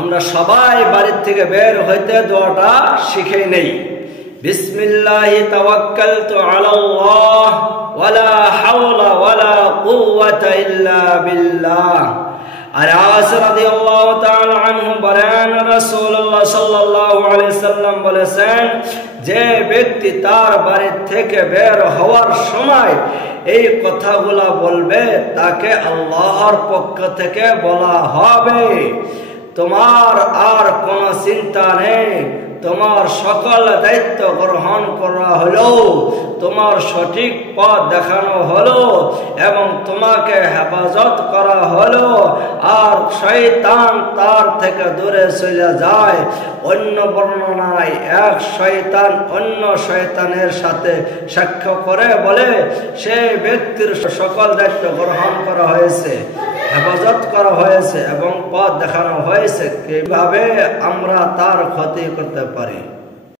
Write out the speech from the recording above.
আমরা সবাই বাড়ির থেকে বের হইতে দোয়াটা শিখে নেই। বিসমিল্লাহি তাওয়াক্কালতু আলাল্লাহ ওয়ালা হাওলা ওয়ালা কুওয়াতা ইল্লা বিল্লাহ। আনাস রাদিয়াল্লাহু তাআলা আনহু বলেন, রাসূলুল্লাহ সাল্লাল্লাহু আলাইহি সাল্লাম বলেছেন, যে ব্যক্তি তার বাড়ি থেকে বের হওয়ার সময় এই কথাগুলা বলবে তাকে আল্লাহর পক্ষ থেকে বলা হবে, তোমার আর কোনো চিন্তা নেই, তোমার সকল দায়িত্ব গ্রহণ করা হলো, তোমার সঠিক পথ দেখানো হলো এবং তোমাকে হেফাজত করা হলো, আর শয়তান তার থেকে দূরে চলে যায়। অন্য বর্ণনায় এক শয়তান অন্য শয়তানের সাথে সাক্ষ্য করে বলে সেই ব্যক্তির সকল দায়িত্ব গ্রহণ করা হয়েছে, হেফাজত করা হয়েছে এবং পথ দেখানো হয়েছে, কিভাবে আমরা তার ক্ষতি করতে পারি।